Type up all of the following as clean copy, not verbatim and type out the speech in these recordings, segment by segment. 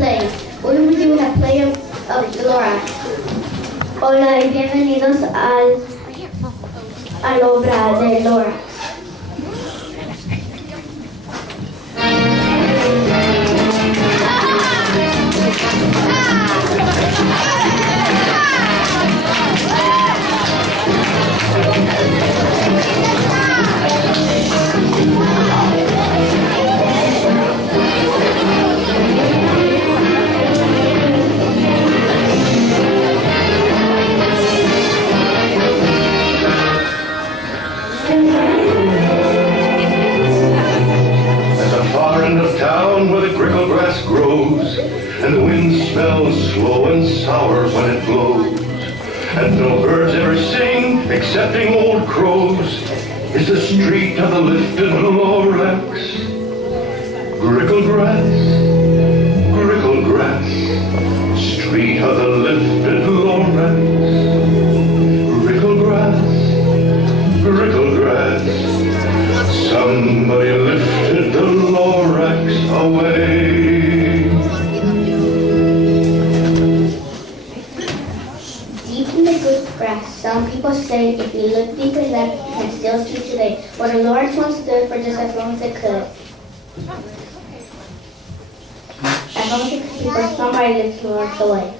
play. Hoy vamos a una play of the Lorax. Hola y bienvenidos a la obra de Lorax. And the wind smells slow and sour when it blows. And no birds ever sing, excepting old crows. It's the street of the lifted Lorax. Grickle grass, street of the lifted Lorax. Grickle grass, somebody lifted the Lorax away. Some people say if you look deeper left, you can still see today. But the Lord once stood for just as long as it could. As long as it could, before somebody lifted the Lorax away.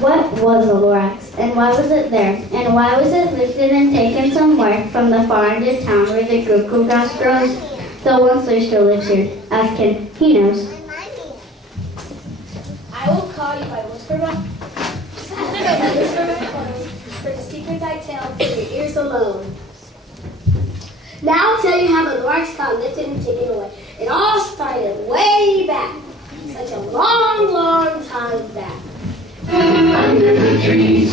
What was the Lorax, and why was it there? And why was it lifted and taken somewhere from the far end of town where the cuckoo grass grows? The one slave still lives here. Ask him, he knows. I will call you by whisper my for the secrets I tell for your ears alone. Now I'll tell you how the Lorax got lifted and taken away. It all started way back, such a long, long time back. Under the trees,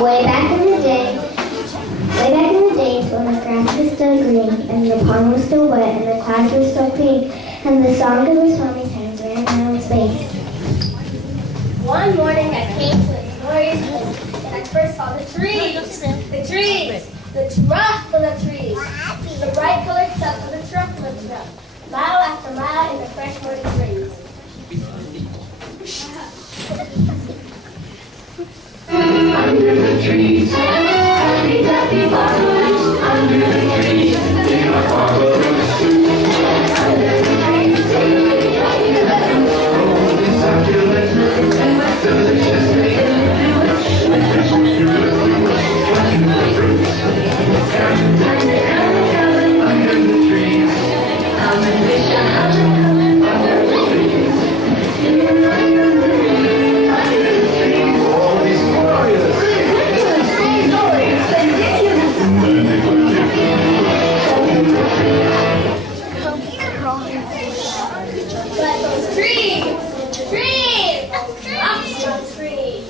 Way back in the days when the grass was still green, and the pond was still wet, and the clouds were still pink, and the song of the swimming times ran out in space. One morning I came to a glorious place, and I first saw the trees, the trunk of the trees, the bright colored stuff of the trunk of the trunk, mile after mile in the fresh morning breeze. under the trees, happy, happy farmers, under the trees, in our farmer's suit. Under the trees, succulent and delicious under the trees, all these glorious. But those trees, lots of trees.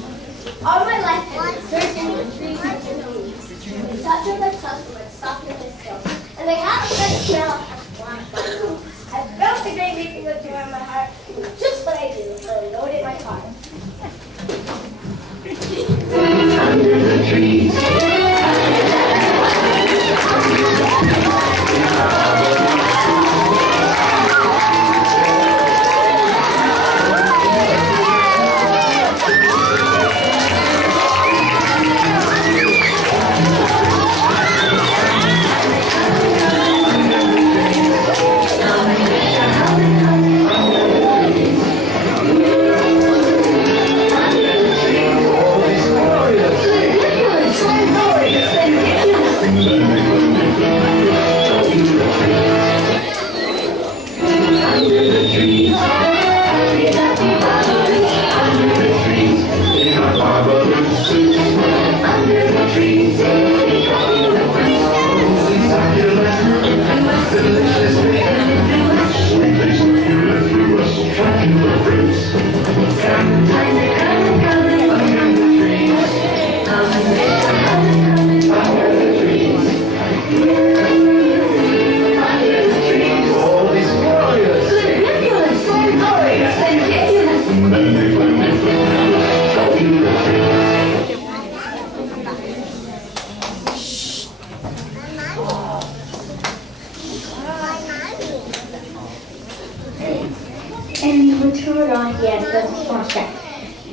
All my life I've been searching for trees with their leaves. They touch on their tough but soft in their silk. And they have a good smell of black. I felt the great leaping of joy in my heart. Just what I do, so I loaded my car. Under the trees. All these glorious. and he would turn it on, he had to go to small shack.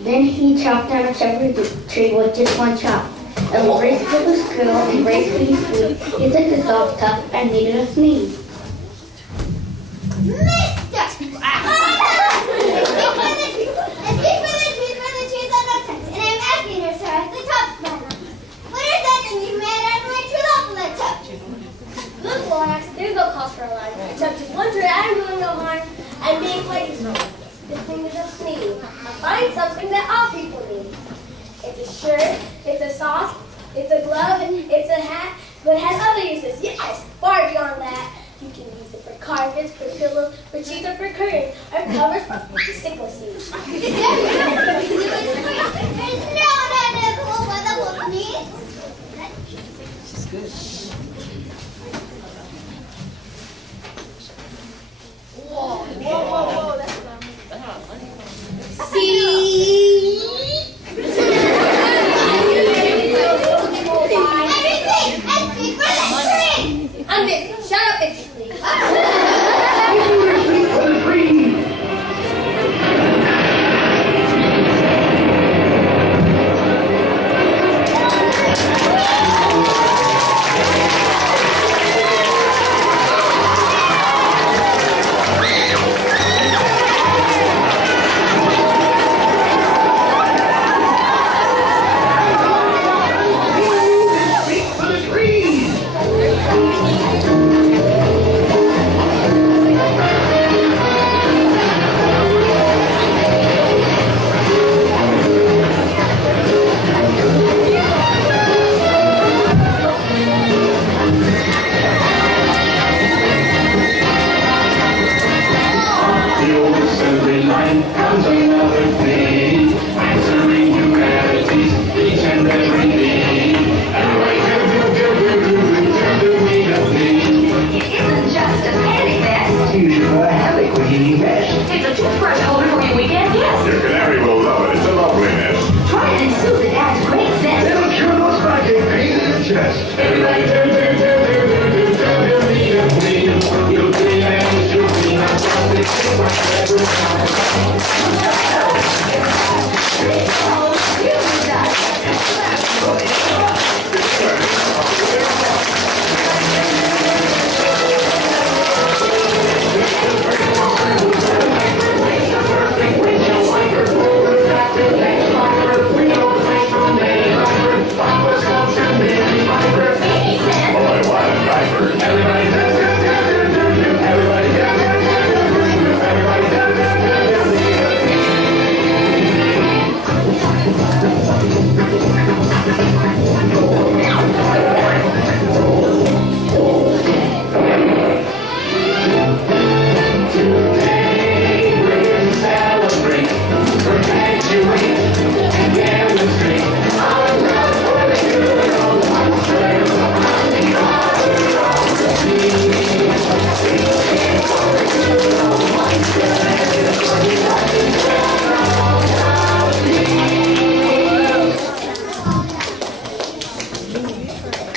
Then he chopped down a shepherd tree with just one chop. And raced to the school and raced to his food. He took his dog Tuck and needed a sneeze. Look, Lorax, there's no cause for alarm. Except just one tree, I'm doing no harm. I'm being quite useful. This thing is a sneeze. I find something that all people need. It's a shirt, it's a sock, it's a glove, it's a hat, but it has other uses. Yes, far beyond that. You can use it for carpets, for pillows, for sheets, or for curtains, or covers for sickle seeds. Whoa, that's see? I'm busy. Shut up, if you please.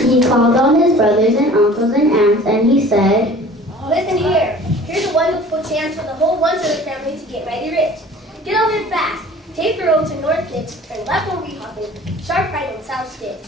He called on his brothers and uncles and aunts, and he said, Listen here. Here's a wonderful chance for the whole One-Siller family to get mighty rich. Get over it fast. Take the road to North Ditch, turn left on Weehawken, sharp right on South Stitch.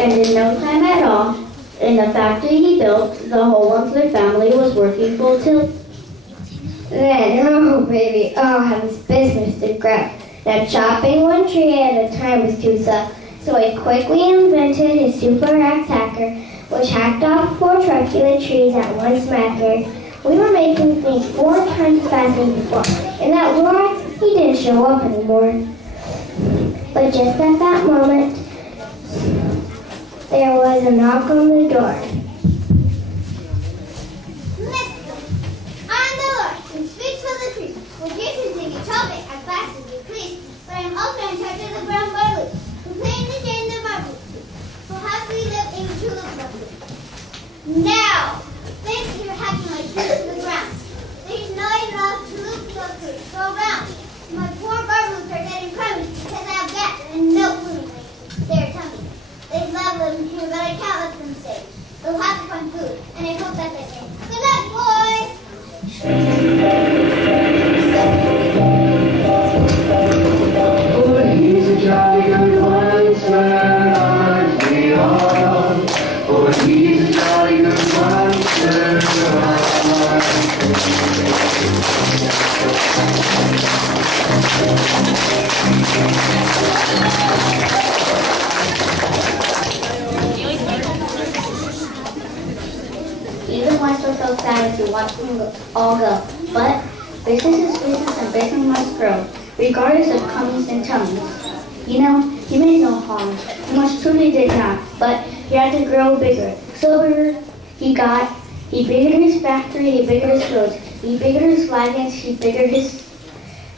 And in no time at all, in the factory he built, the whole One-Siller family was working full tilt. Then, oh baby, oh how this business did grow. Now chopping one tree at a time was too tough, so he quickly invented his super axe hacker, which hacked off 4 truculent trees at one smacker. We were making things 4 times faster than before, and that Lorax, he didn't show up anymore. But just at that moment, there was a knock on the door. Mister, I'm the Lord, who speaks for the trees. Well, Jesus, if you chop it as fast as you please, but I'm also in charge of the brown barley, who play in the shade in the marble tree. So how do we live in tulip lovely? Now, thanks to your hacking my trees to the ground. There's not enough tulip lovely to go around. My poor barblers are getting crumbs because I have gas and no food in their tummies. They love them here, but I can't let them stay. They'll have to find food, and I hope that's okay. Good luck, boys! Oh, he's a jolly good one, sir, aren't we all? Oh, he's a jolly good one, sir, Even once was so sad as you watched them all go. But business is business and business must grow, regardless of comings and tummies. You know, he made no harm. He most truly did not, but he had to grow bigger. So bigger he got. He biggered his factory, he biggered his roads, he biggered his wagons, he biggered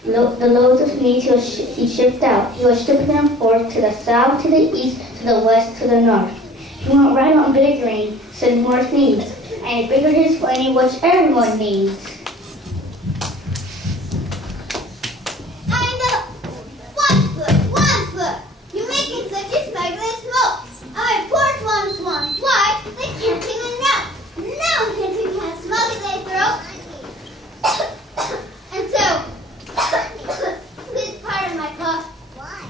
the loads of meat he shipped out. He was shipping them forth to the south, to the east, to the west, to the north. He went right on bickering, said more things, and he biggered his money, which everyone needs. I know! 1 foot, 1 foot! You're making such a smuggling smoke! Our poor swans fly, they can't even know! No one can smoke it, they throw! And so, please pardon my cough.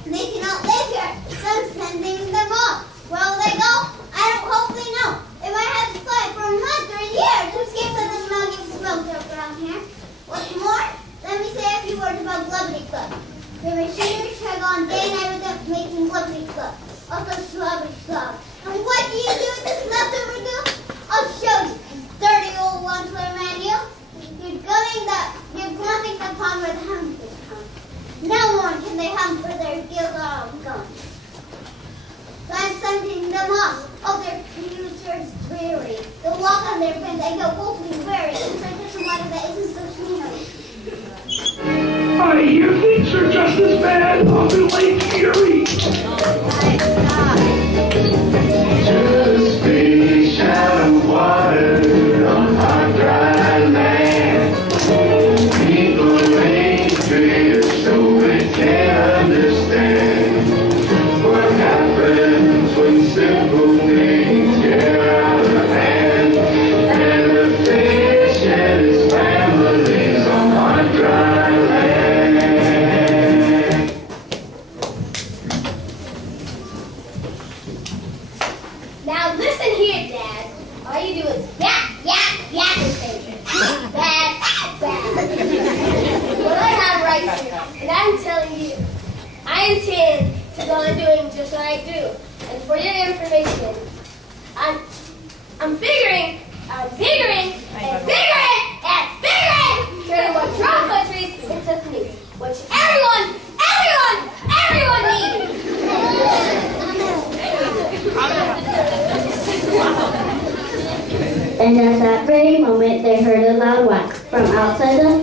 They cannot live here, so I'm sending them off. Where will they go? I don't hope they know. They might have to fly for a month or a year to escape from the smoking smoke around here. What's more, let me say a few words about Glubbity Club. The machinery tug on day and night with them making Glubbity Club. Also Strawberry Club. And what do you do with this leftover goo? I'll show you, dirty old one-foot man, you. You're glumping the pond where the hummingbirds come. No more can they hum for their gills are all gone. So I'm sending them off. Oh, their future's dreary. They'll walk on their fins and go woefully weary. It's like some water that isn't so smeary. I hear things are just as bad off in Lake Erie. Just fish out of water on hot, dry land. People ain't clear, so they can't understand what happens when simple things get out of hand. And the fish and his family's on hot, dry land. Now listen here, Dad. All you do is yak, yak, yak and say, bad, bad. Well, I have rights here, and I'm telling you, I intend to go on doing just what I do. And for your information, I'm figuring, and figuring, turning more truffle trees into meat, which everyone needs. And at that very moment, they heard a loud whack. From outside the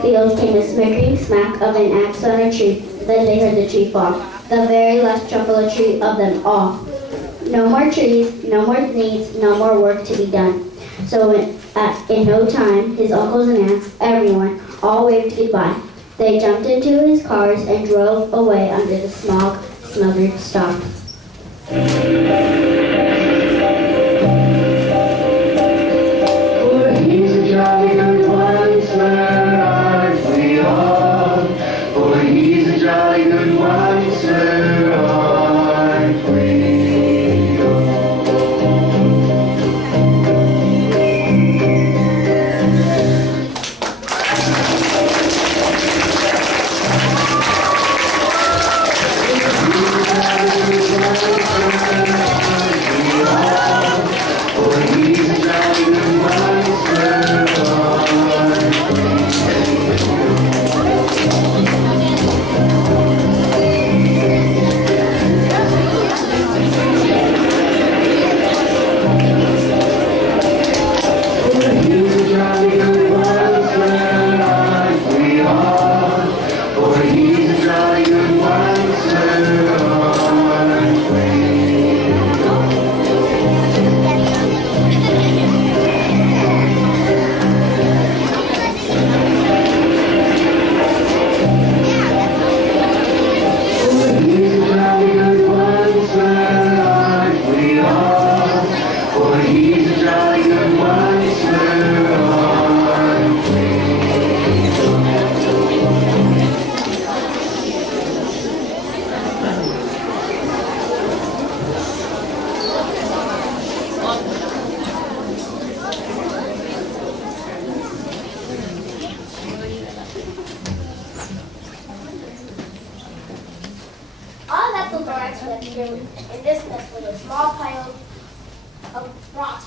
field came a smickering smack of an axe on a tree. Then they heard the tree fall, the very last truffle tree of them all. No more trees, no more needs, no more work to be done. So in no time, his uncles and aunts, everyone, all waved goodbye. They jumped into his cars and drove away under the smog-smothered star. He's a jolly good one, sir, aren't we all? Oh, he's a jolly good one, sir, aren't we all? He's a jolly good one, sir,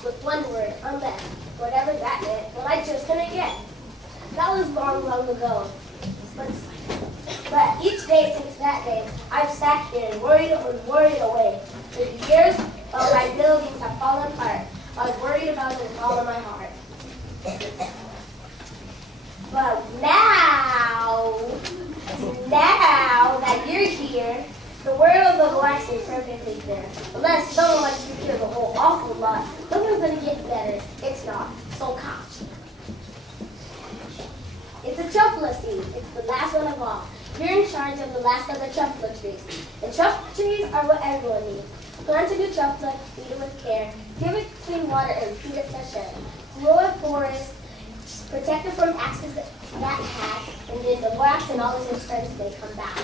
with one word, unless, whatever that meant, what I just couldn't get. That was long, long ago. But each day since that day, I've sat here and worried away. The years of my buildings have fallen apart. I was worried about it with all of my heart. But now that you're here, the world of Lorax is perfectly clear. Unless someone wants to hear the whole awful lot, nothing's gonna get better. It's not. So catch. It's a truffle seed. It's the last one of all. You're in charge of the last of the truffle trees. And truffle trees are what everyone needs. Plant a good truffle, feed it with care, give it clean water, and feed it fresh air. Grow a forest, protect it from axes that hack, and then the Lorax and all of his friends may come back.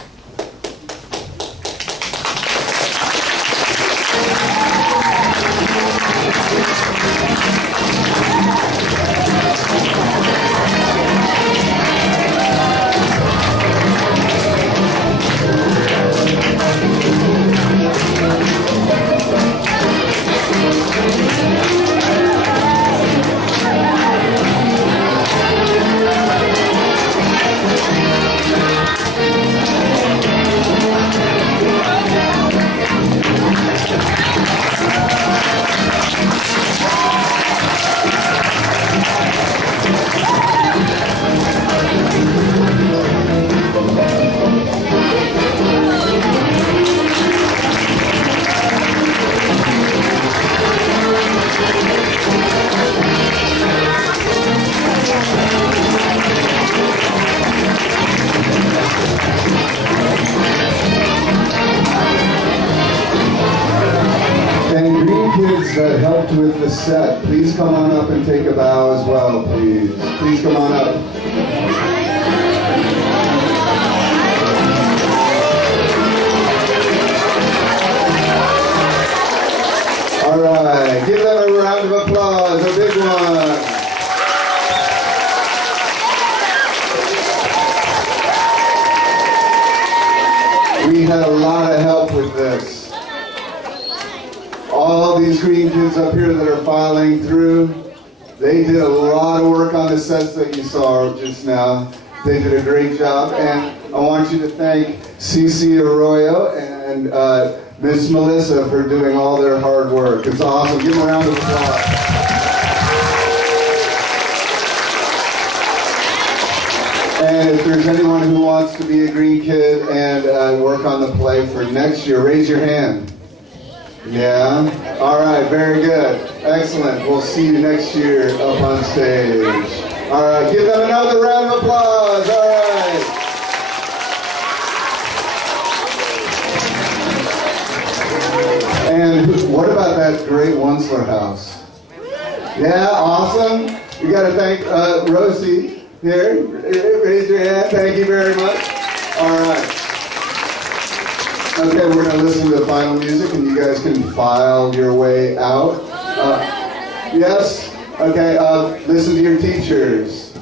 That helped with the set, please come on up and take a bow as well, please. Please come on up. All right, give them a round of applause, a big one. We had a lot of help with this. All these green kids up here that are filing through, they did a lot of work on the sets that you saw just now. They did a great job, and I want you to thank Cece Arroyo and Miss Melissa for doing all their hard work. It's awesome. Give them a round of applause. And if there's anyone who wants to be a green kid and work on the play for next year, raise your hand. Yeah? All right, very good. Excellent. We'll see you next year up on stage. All right, give them another round of applause. All right. And what about that great Onceler house? Yeah, awesome. We got to thank Rosie here. Raise your hand. Thank you very much. All right. Okay, we're going to listen to the final music, and you guys can file your way out. Yes? Okay, listen to your teachers.